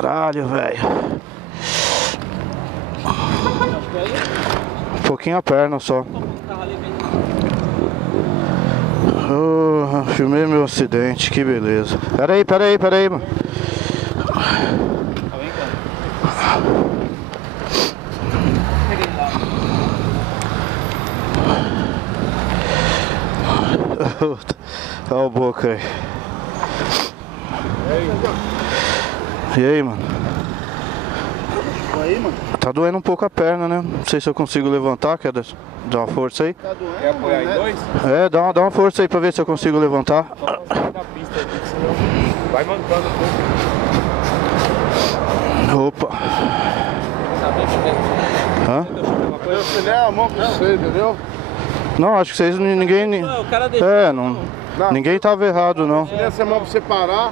Caralho, velho. Um pouquinho a perna só. Oh, filmei meu acidente, que beleza. Pera aí, mano. Olha o boca aí. E aí, mano? Aí, mano? Tá doendo um pouco a perna, né? Não sei se eu consigo levantar, quer dar uma força aí? Tá doendo, quer apoiar em dois? É, dá uma força aí pra ver se eu consigo levantar. Vai mancando um pouco. Opa. Hã? Eu filei a mão pra você, entendeu? Não, acho que vocês ninguém. O cara deixou. É, não. Ninguém tava errado, não. Filei essa mão pra você parar.